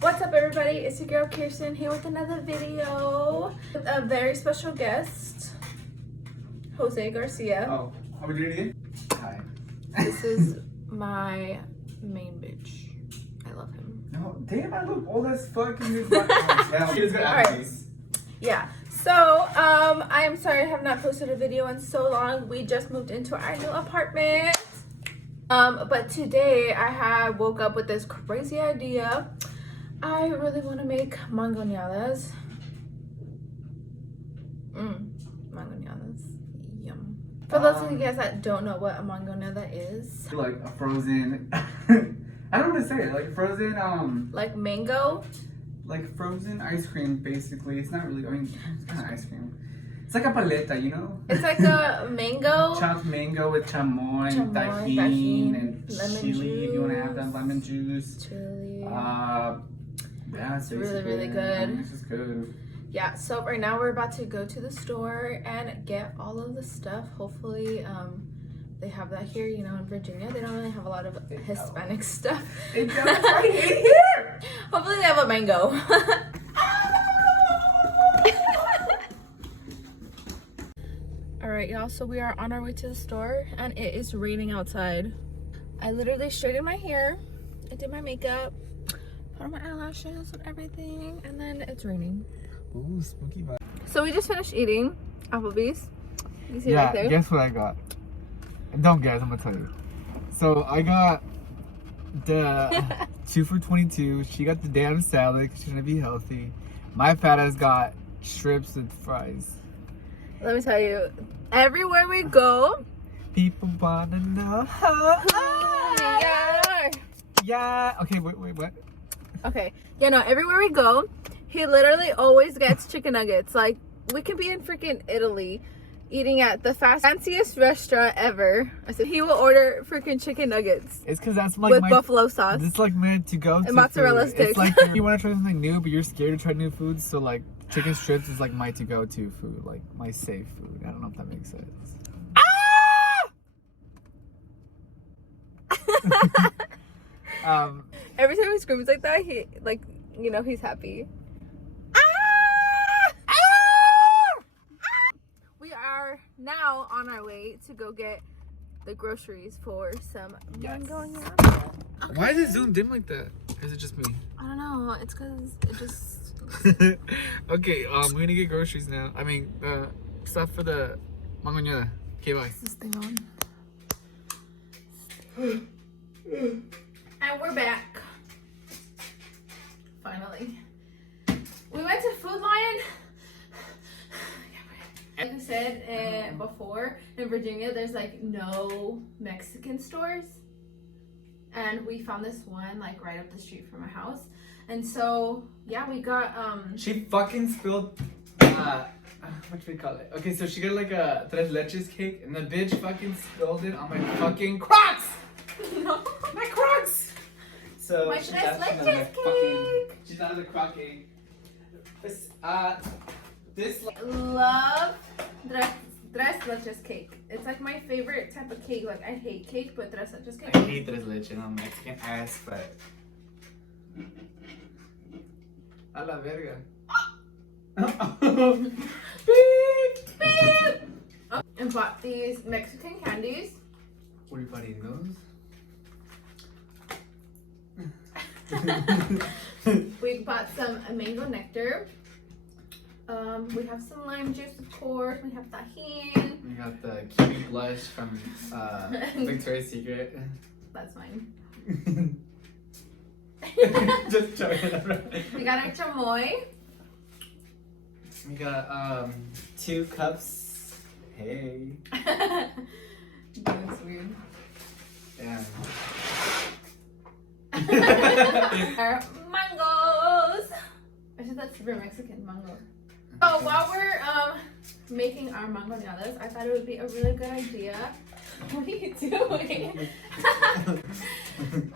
What's up, everybody? It's your girl Kirsten here with another video with a very special guest, Jose Garcia. Oh, are we doing it again? Hi. This is my main bitch. I love him. No, damn, I look old as fuck in this podcast. He's got allergies. Yeah. So, I am sorry I have not posted a video in so long. We just moved into our new apartment. But today I woke up with this crazy idea. I really want to make mangoñadas. Mangoñadas. Yum. For those of you guys that don't know what a mangoñada is. Like a frozen, I don't know what to say, like frozen, like mango? like frozen ice cream, basically. It's not really, I mean, it's kind of ice cream. It's like a paleta, you know? It's like a mango. Chopped mango with chamoy, tajin, and lemon chili juice. if you want to have that, lemon juice. Chili. Yeah, It's really, really good. This is good. Yeah, so right now we're about to go to the store and get all of the stuff. Hopefully, they have that here, you know, in Virginia. They don't really have a lot of Hispanic stuff. It does right here! Hopefully they have a mango. Alright, y'all, so we are on our way to the store and it is raining outside. I literally straightened my hair. I did my makeup. Put on my eyelashes and everything, and then it's raining. Ooh, spooky vibe. So we just finished eating Applebee's. You see it right there? Guess what I got? Don't guess, I'm gonna tell you. So I got the 2 for $22. She got the damn salad because she's gonna be healthy. My fat ass got strips and fries. Let me tell you, everywhere we go, People wanna know how we are. Yeah. Okay, wait, what? Okay, you know, everywhere we go, he literally always gets chicken nuggets. Like, we can be in freaking Italy eating at the fanciest restaurant ever. I said he will order freaking chicken nuggets. It's because that's like with my buffalo sauce. It's like meant to go and to mozzarella food. sticks. It's like you want to try something new, but you're scared to try new foods. So like chicken strips is like my to-go-to food, like my safe food. I don't know if that makes sense. Every time he screams like that, he, like, you know, he's happy. We are now on our way to go get the groceries for some mangoñadas. Okay. Why is it zoomed in like that? Or is it just me? I don't know. It's because it just... Okay, we're gonna get groceries now. I mean, stuff for the mangoñada. Okay, bye. This thing on. And we're back. Finally. We went to Food Lion. Like I said before, in Virginia, there's like no Mexican stores. And we found this one like right up the street from our house. And so, yeah, we got, She fucking spilled, what do we call it? Okay, so she got like a tres leches cake, and the bitch fucking spilled it on my fucking Crocs! No. My Crocs! So, My she's tres not leches cake! She's not a crock cake. This, Love tres leches cake. It's like my favorite type of cake. Like, I hate cake, but tres leches cake. I hate tres leches, I'm Mexican ass, but... A la verga. Beep, beep. And bought these Mexican candies. What are you putting those? We bought some mango nectar. We have some lime juice, of course. We have tahini. We got the kiwi blush from Victoria's Secret. That's mine. Just joking. We got our chamoy. We got 2 cups. Hey. That's weird. Yeah. Our mangoes. I said that's super Mexican mango. So while we're making our mangoñadas, I thought it would be a really good idea. What are you doing?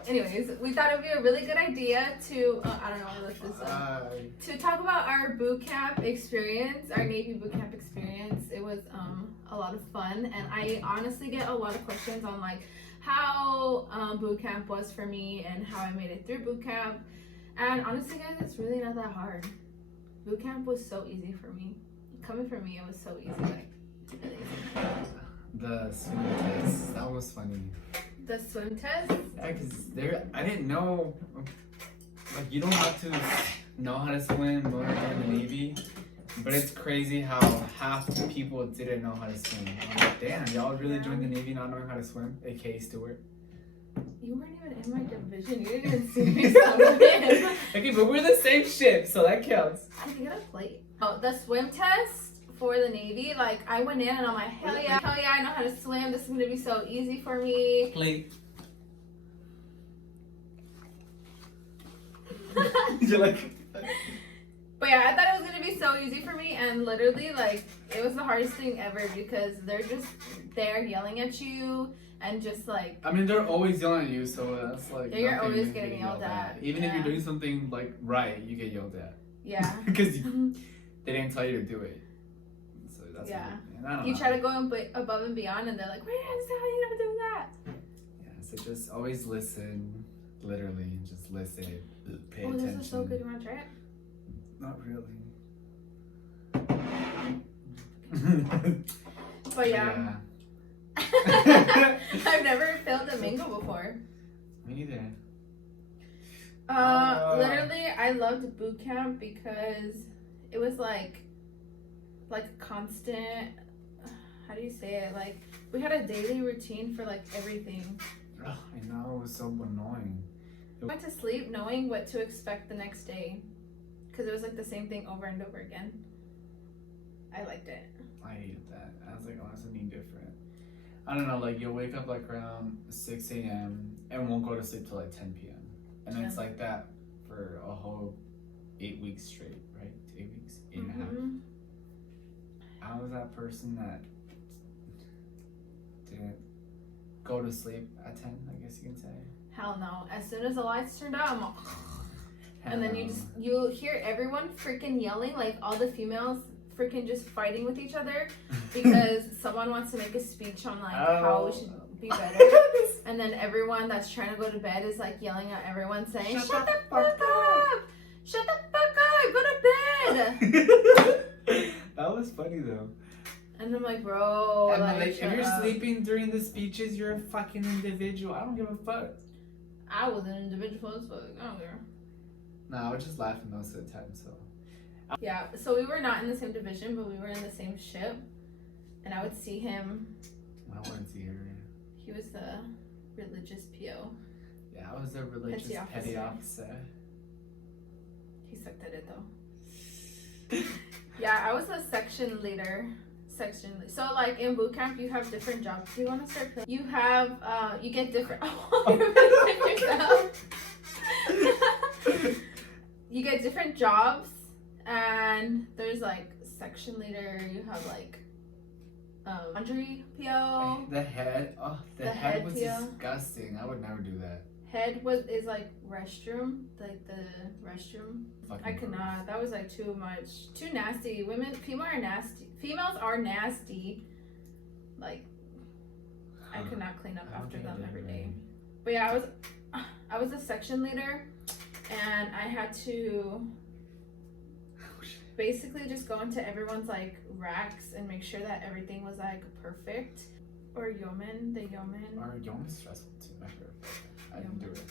Anyways, we thought it would be a really good idea to I don't know how to look this up. To talk about our boot camp experience, our Navy boot camp experience. It was a lot of fun, and I honestly get a lot of questions on like how boot camp was for me and how I made it through boot camp. And honestly, guys, it's really not that hard. Boot camp was so easy for me. Coming from me, it was so easy. Like, really easy. The swim test, that was funny. The swim test? Yeah, because I didn't know, like, you don't have to know how to swim when you're in the Navy, but it's crazy how half the people didn't know how to swim. I'm like, damn, y'all really joined the Navy not knowing how to swim? AKA Stewart. You weren't even in my division. You didn't even see me swim. Okay, but we're the same ship, so that counts. I can get a plate. Oh, the swim test for the Navy, like, I went in and I'm like, hell yeah, I know how to swim. This is gonna be so easy for me. Plate. You're like... But yeah, I thought it was gonna be so easy for me, and literally, like, it was the hardest thing ever because they're just there yelling at you and just like. I mean, they're always yelling at you, so that's like. Yeah, you're always getting yelled at. Even if you're doing something like right, you get yelled at. Yeah. Because they didn't tell you to do it. So that's. Yeah. You try to go above and beyond, and they're like, "Wait, how you not doing that?" Yeah. So just always listen, literally, and just listen. Pay attention. This is so good. You want to try it? Not really. But yeah. I've never felt a mango before. Me neither. Literally, I loved boot camp because it was like constant. How do you say it? Like, we had a daily routine for like everything. Ugh, I know, it was so annoying. I went to sleep knowing what to expect the next day. Because it was like the same thing over and over again. I liked it. I hated that. I was like, oh, that's something different. I don't know, like you'll wake up like around 6 a.m. and won't go to sleep till like 10 p.m. And it's like that for a whole 8 weeks straight, right? 8 weeks? 8.5. I was that person that didn't go to sleep at 10, I guess you can say. Hell no. As soon as the lights turned out, I'm like, and then you hear everyone freaking yelling, like all the females freaking just fighting with each other because someone wants to make a speech on like how we should be better. And then everyone that's trying to go to bed is like yelling at everyone saying, Shut the fuck up! Shut the fuck up! Go to bed! That was funny though. And I'm like, bro, and like if you're sleeping during the speeches, you're a fucking individual. I don't give a fuck. I was an individual as fuck. I don't care. No, I was just laughing most of the time, so. Yeah, so we were not in the same division, but we were in the same ship. And I would see him. I wouldn't see her. He was the religious PO. Yeah, I was the religious petty officer. He sucked at it though. Yeah, I was a section leader. So like in boot camp, you have different jobs. Do you want to start playing? You have, you get different. You get different jobs, and there's like section leader. You have like laundry PO. The head. Oh, the head was PO. Disgusting. I would never do that. Head is like restroom, like the restroom. Fucking I could not. That was like too much, too nasty. Females are nasty. Females are nasty. Like, I could not clean up after them every day. But yeah, I was a section leader, and I had to basically just go into everyone's like racks and make sure that everything was like perfect. Or yeoman, the yeoman. Or yeoman's stressful too. I didn't do it.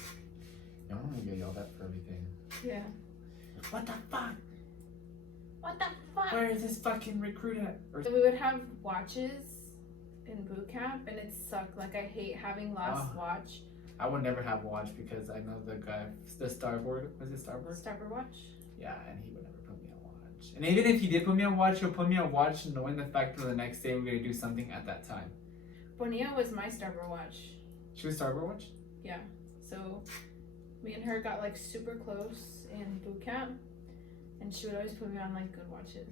Yeoman would get yelled at for everything. Yeah. What the fuck? What the fuck? Where is this fucking recruit at? So we would have watches in boot camp, and it sucked. Like, I hate having last watch. I would never have watch because I know the guy, the starboard. Was it starboard? Starboard watch? Yeah, and he would never put me on watch. And even if he did put me on watch, he'll put me on watch knowing the fact that the next day we're going to do something at that time. Bonilla was my starboard watch. She was starboard watch? Yeah. So me and her got like super close in boot camp, and she would always put me on like good watches.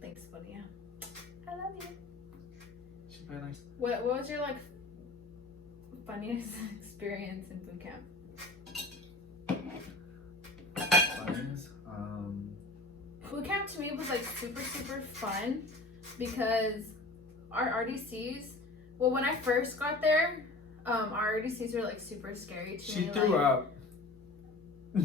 Thanks, Bonilla. I love you. She's very nice. What was your like funniest experience in boot camp? Funniest? Boot camp to me was like super fun because our RDCs. Well, when I first got there, our RDCs were like super scary to me. She threw up. Why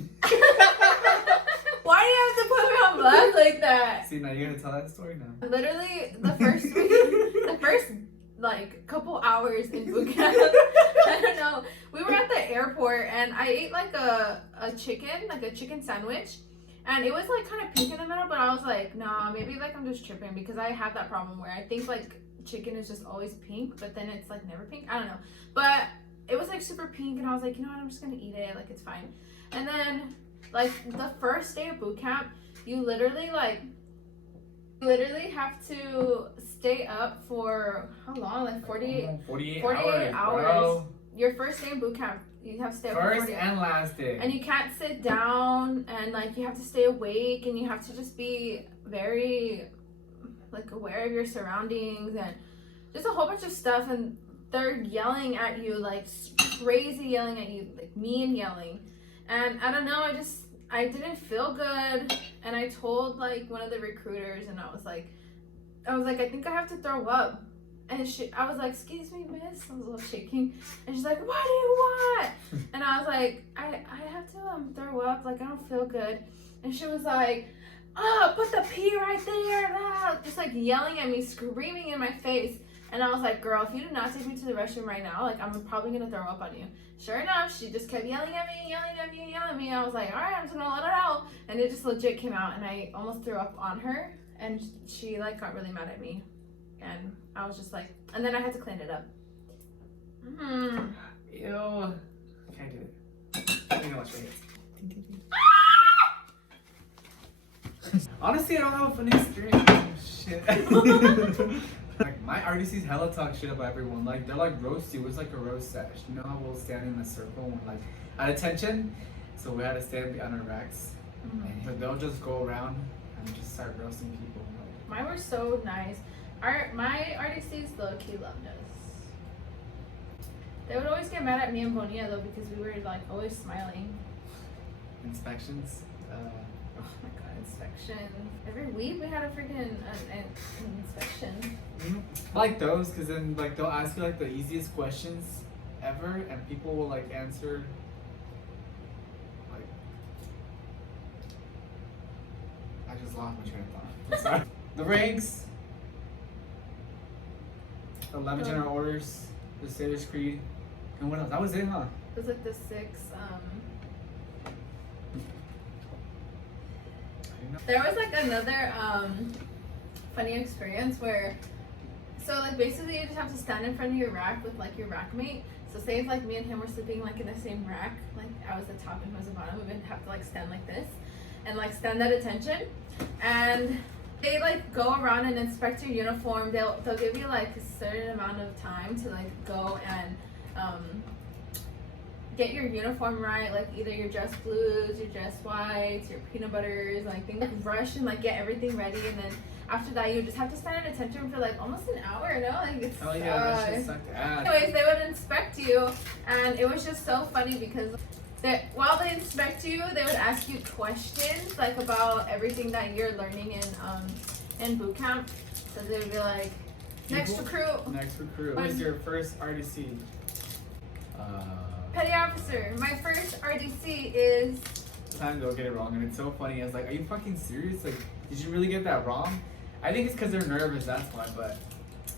do you have to put me on blast like that? See, now you're gonna tell that story now. Literally, the first like couple hours in boot camp, I don't know. We were at the airport and I ate like a chicken sandwich, and it was like kind of pink in the middle. But I was like, nah, maybe like I'm just tripping because I have that problem where I think like chicken is just always pink, but then it's like never pink. I don't know, but it was like super pink, and I was like, you know what, I'm just gonna eat it. Like it's fine. And then like the first day of boot camp, you literally have to stay up for how long? Like 48 hours. Bro. Your first day in boot camp, you have to stay up for 48 and last day. And you can't sit down, and like you have to stay awake, and you have to just be very like aware of your surroundings and just a whole bunch of stuff. And they're yelling at you, like crazy yelling at you, like mean yelling. And I don't know, I didn't feel good, and I told like one of the recruiters, and I was like, I think I have to throw up. And I was like, excuse me, miss. I was a little shaking, and she's like, what do you want? And I was like, I have to throw up. Like I don't feel good. And she was like, oh, put the pee right there. Just like yelling at me, screaming in my face. And I was like, girl, if you do not take me to the restroom right now, like I'm probably gonna throw up on you. Sure enough, she just kept yelling at me. I was like, all right, I'm just gonna let it out. And it just legit came out, and I almost threw up on her, and she like got really mad at me. And I was just like, and then I had to clean it up. Ew. Can't do it. I think I watch it. Honestly, I don't have a funny experience. Shit. Like my RDC's hella talk shit about everyone. Like they're like roast you. It's like a roast sesh. You know how we'll stand in a circle when like at attention. So we had to stand on our racks, and they'll just go around and just start roasting people. Mine were so nice. My RDCs low key loved us. They would always get mad at me and Bonilla though because we were like always smiling. Inspections. Oh my god, inspection. Every week we had a freaking an inspection. Like those, because then like they'll ask you like the easiest questions ever, and people will like answer like I just lost my train of thought. I'm sorry. The ranks, the 11 general orders, the Sailor's Creed, and what else? That was it, huh? It was like the 6 There was like another funny experience where, so like basically you just have to stand in front of your rack with like your rack mate. So say if like me and him were sleeping like in the same rack, like I was the top and he was the bottom, we would have to like stand like this and like stand at attention. And they like go around and inspect your uniform. They'll give you like a certain amount of time to like go and get your uniform right, like either your dress blues, your dress whites, your peanut butters, like things, brush and like get everything ready. And then after that you just have to stand at attention for like almost an hour, no? Like it's oh yeah, that shit sucked ass. Anyways, they would inspect you, and it was just so funny because while they inspect you, they would ask you questions like about everything that you're learning in boot camp. So they would be like, next recruit. Who is your first RDC? Petty officer. My first RDC is. Sometimes they'll get it wrong, and it's so funny. I was like, are you fucking serious? Like, did you really get that wrong? I think it's because they're nervous, that's why. But,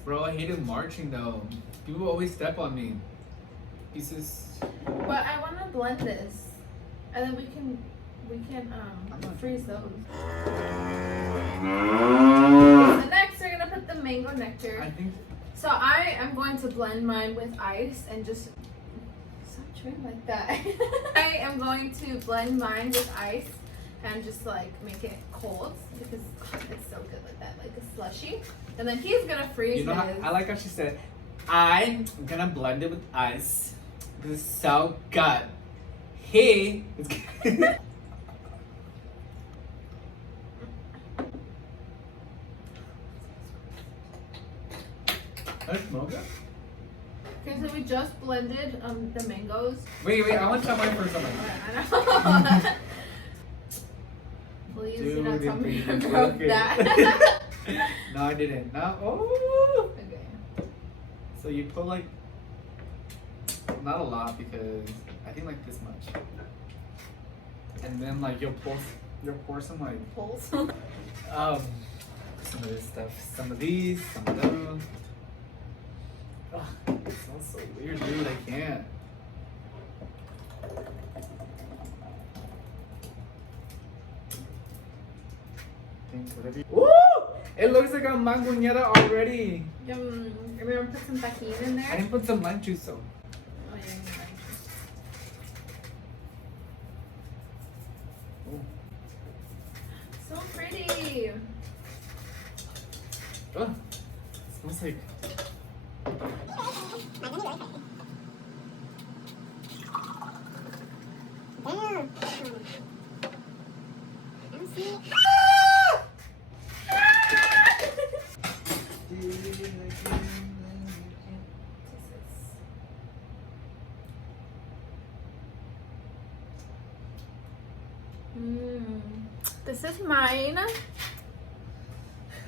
bro, I hated marching though. People always step on me. Pieces. But I want to blend this, and then we can freeze those. So next, we're gonna put the mango nectar. I think. So I am going to blend mine with ice and just. Like that. I am going to blend mine with ice and just like make it cold because it's so good like that, like a slushy. And then he's gonna freeze his. I like how she said, I'm gonna blend it with ice because it's so good. He is That's mocha? Okay, so we just blended the mangoes. Wait, I want to try mine first. I know. Please do not tell me you broke that. No, I didn't. No. Oh. Okay. So you put like not a lot because I think like this much. and then like you'll pour some like Pulls. some of this stuff, some of these, some of those. Oh, it smells so weird, dude. I can't. Woo! It looks like a manguñera already. Remember put some tahini in there? I didn't put some lime juice though. Oh, yeah, Oh. so pretty. Oh, it smells like. This is mine.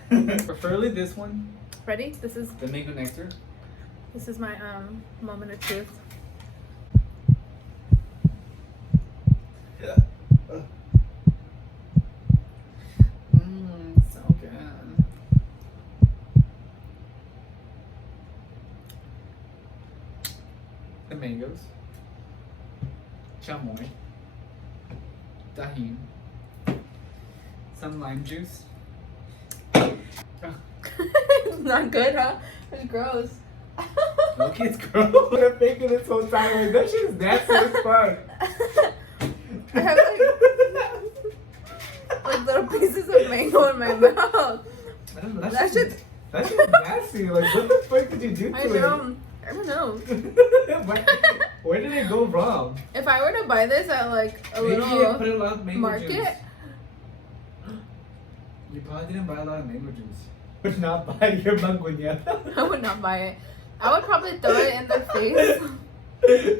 Preferably this one, Ready? This is the mango nectar. my moment of truth. Yeah. So good. The mangoes, chamoy, tahini, some lime juice. It's not good, huh? It's gross. Okay, it's gross. I've been thinking this whole time, like, that shit is nasty as fuck. I have like little pieces of mango in my mouth. I don't know, That shit's that shit's nasty. Like, what the fuck did you do to I it? don't know. Where did it go wrong? If I were to buy this at like a Maybe you little put a lot of mango market, juice. You probably didn't buy a lot of mango juice. But not buy your manguñeta. I would not buy it. I would probably throw it in their face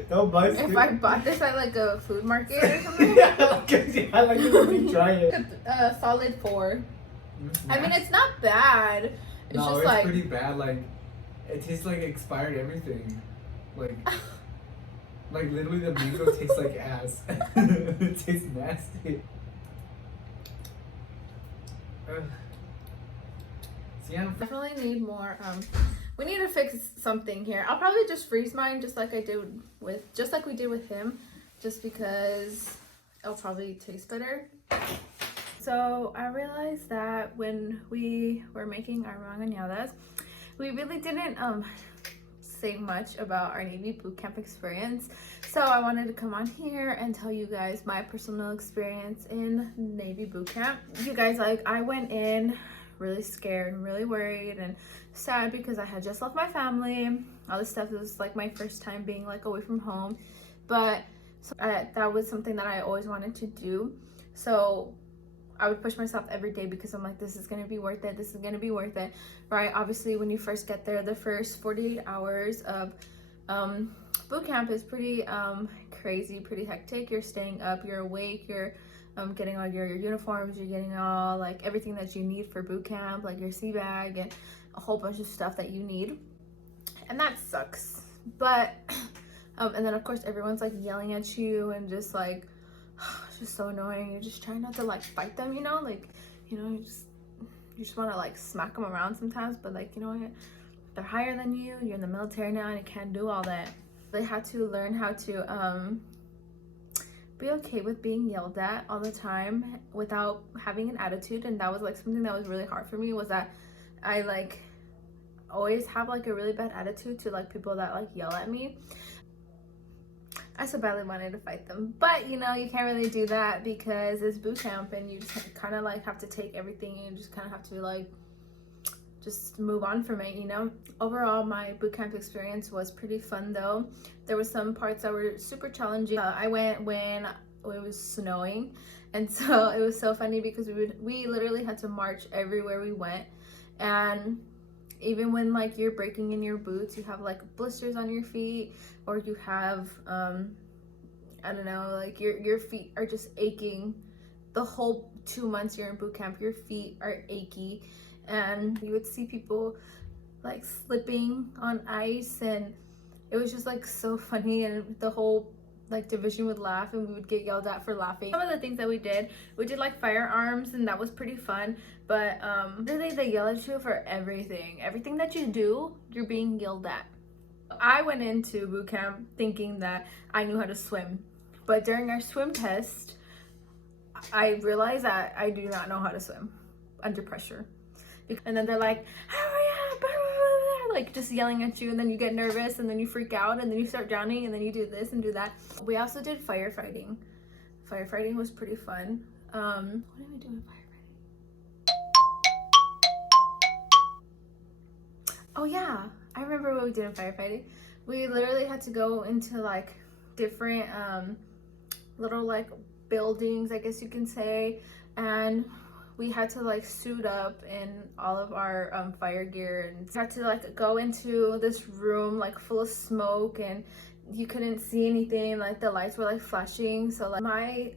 Don't buy if I bought this at like a food market or something. Yeah, because I like to let me try it. A solid 4. I mean, it's not bad. It's no, just it's like pretty bad. Like, it tastes like expired everything. Like literally the mango tastes like ass. It tastes nasty. Ugh. So yeah, definitely need more. We need to fix something here. I'll probably just freeze mine, just like we did with him, just because it'll probably taste better. So I realized that when we were making our mangañadas, we really didn't say much about our Navy bootcamp experience. So I wanted to come on here and tell you guys my personal experience in Navy bootcamp. You guys, like, I went in really scared and really worried and sad because I had just left my family. All this stuff. It was like my first time being like away from home, but that was something that I always wanted to do. So I would push myself every day because I'm like, this is gonna be worth it. This is gonna be worth it, right? Obviously, when you first get there, the first 48 hours of boot camp is pretty crazy, pretty hectic. You're staying up, you're awake, you're getting all your uniforms, you're getting all like everything that you need for boot camp, like your sea bag and a whole bunch of stuff that you need, and that sucks. But and then of course everyone's like yelling at you and just like it's just so annoying. You're just trying not to like fight them, you know, like, you know, you just want to like smack them around sometimes, but like, you know, they're higher than you, you're in the military now and you can't do all that. They had to learn how to be okay with being yelled at all the time without having an attitude. And that was like something that was really hard for me, was that I like always have like a really bad attitude to like people that like yell at me. I so badly wanted to fight them, but you know, you can't really do that because it's boot camp and you just kind of like have to take everything and you just kind of have to like just move on from it, you know. Overall, my boot camp experience was pretty fun though. There were some parts that were super challenging. I went when it was snowing, and so it was so funny because we literally had to march everywhere we went. And even when like you're breaking in your boots, you have like blisters on your feet, or you have I don't know, like your feet are just aching. The whole 2 months you're in boot camp, your feet are achy, and you would see people like slipping on ice, and it was just like so funny. And the whole like division would laugh and we would get yelled at for laughing. Some of the things that we did like firearms, and that was pretty fun. But really they yell at you for everything that you do, you're being yelled at. I went into boot camp thinking that I knew how to swim, but during our swim test I realized that I do not know how to swim under pressure. And then they're like, like just yelling at you, and then you get nervous, and then you freak out, and then you start drowning, and then you do this and do that. We also did firefighting. Firefighting was pretty fun. What did we do in firefighting? Oh yeah, I remember what we did in firefighting. We literally had to go into like different little like buildings, I guess you can say, and we had to like suit up in all of our fire gear, and had to like go into this room like full of smoke, and you couldn't see anything, like the lights were like flashing. So like my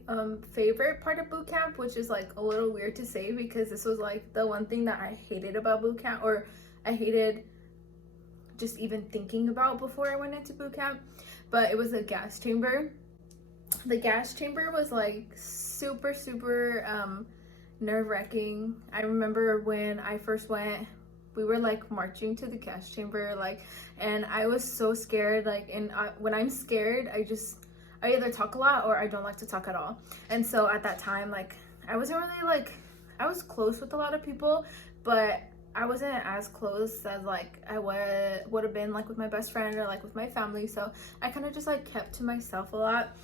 favorite part of boot camp, which is like a little weird to say because this was like the one thing that I hated about boot camp, or I hated just even thinking about before I went into boot camp, but it was a gas chamber. The gas chamber was like super nerve-wracking. I remember when I first went, we were like marching to the gas chamber, like, and I was so scared, like, and when I'm scared, I either talk a lot or I don't like to talk at all. And so at that time, like, I wasn't really like, I was close with a lot of people, but I wasn't as close as like I would have been like with my best friend or like with my family. So I kind of just like kept to myself a lot.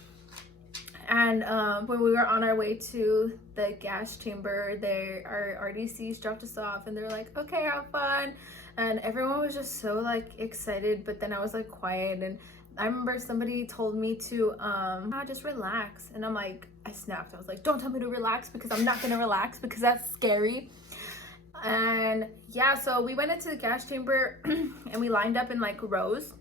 And when we were on our way to the gas chamber, our RDCs dropped us off, and they're like, okay, have fun. And everyone was just so like excited, but then I was like quiet. And I remember somebody told me to just relax, and I'm like, I snapped. I was like, don't tell me to relax, because I'm not gonna relax, because that's scary. And yeah, so we went into the gas chamber and we lined up in like rows,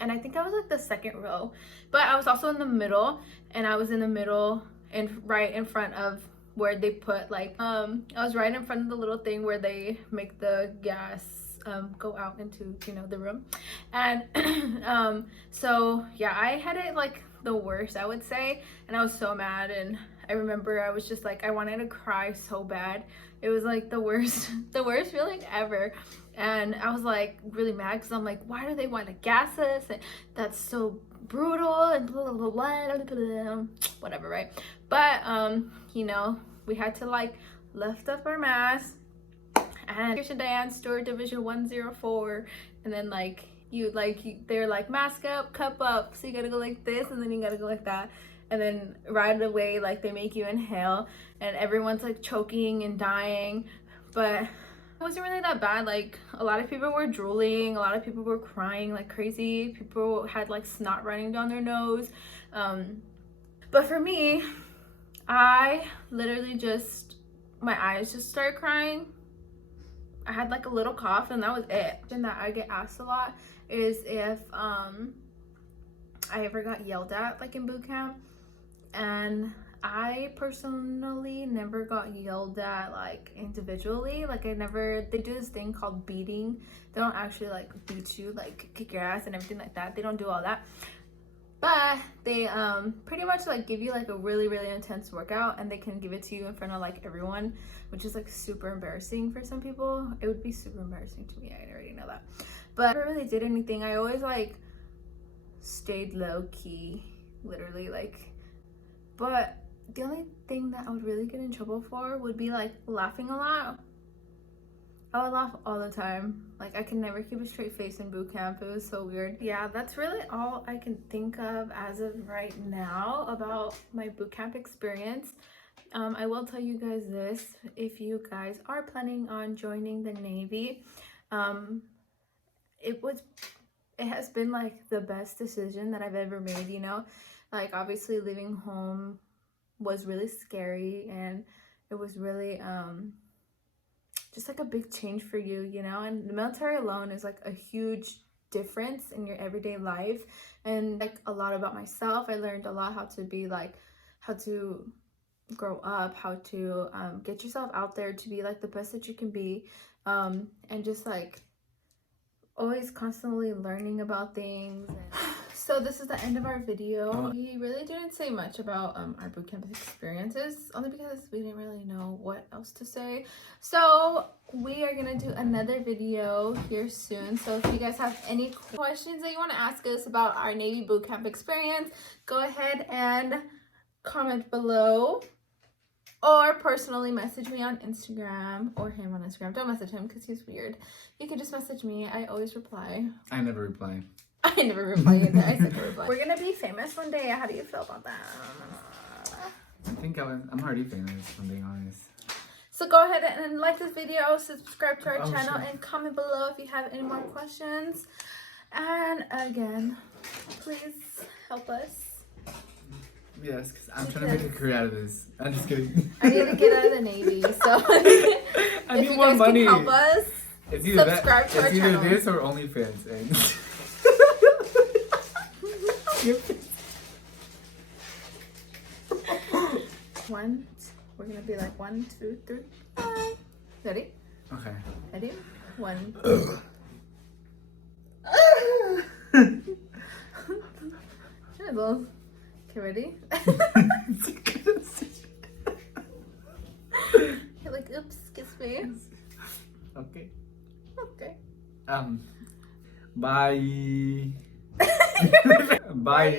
and I think I was like the second row, but I was also in the middle, and I was in the middle and right in front of where they put like I was right in front of the little thing where they make the gas go out into, you know, the room. And so yeah, I had it like the worst, I would say, and I was so mad. And I remember I was just like, I wanted to cry so bad. It was like the worst the worst feeling ever. And I was like really mad, because I'm like, why do they want to gas us? And that's so brutal, and blah, blah, blah, blah, blah, whatever, right? But you know, we had to like lift up our mask, and Christian Diane Stewart Division 104, and then like they're like, mask up, cup up, so you gotta go like this, and then you gotta go like that, and then right away like they make you inhale, and everyone's like choking and dying. But it wasn't really that bad. Like, a lot of people were drooling, a lot of people were crying like crazy, people had like snot running down their nose. But for me, I literally just, my eyes just started crying. I had like a little cough, and that was it. And that I get asked a lot is if I ever got yelled at like in boot camp. And I personally never got yelled at like individually. Like they do this thing called beating. They don't actually like beat you, like kick your ass and everything like that. They don't do all that. But they pretty much like give you like a really intense workout, and they can give it to you in front of like everyone, which is like super embarrassing for some people. It would be super embarrassing to me, I already know that. But I never really did anything. I always like stayed low key, literally, like. But the only thing that I would really get in trouble for would be like laughing a lot. I would laugh all the time. Like, I could never keep a straight face in boot camp. It was so weird. Yeah, that's really all I can think of as of right now about my boot camp experience. I will tell you guys this: if you guys are planning on joining the Navy, it has been like the best decision that I've ever made, you know. Like, obviously leaving home was really scary, and it was really just like a big change for you, you know. And the military alone is like a huge difference in your everyday life. And like a lot about myself, I learned a lot how to grow up, how to get yourself out there to be like the best that you can be, and just like always constantly learning about things. So this is the end of our video. We really didn't say much about our bootcamp experiences, only because we didn't really know what else to say. So we are gonna do another video here soon. So if you guys have any questions that you want to ask us about our Navy bootcamp experience, go ahead and comment below. Or personally message me on Instagram or him on Instagram. Don't message him because he's weird. You can just message me. I always reply. I never reply. I never reply either. I said reply. We're gonna be famous one day. How do you feel about that? I think I'm already famous, if I'm being honest. So go ahead and like this video, subscribe to our channel, sure. and comment below if you have any more questions. And again, please help us. Yes, because I'm trying to make a career out of this. I'm just kidding. I need to get out of the Navy, so I need more money. Can help us, subscribe to our channel. It's either this or OnlyFans. And we're gonna be like 1, 2, 3, 5. Ready? Okay. Ready? 1. Okay, ready? You're like, oops, kiss me. Okay. Okay. Bye. Bye.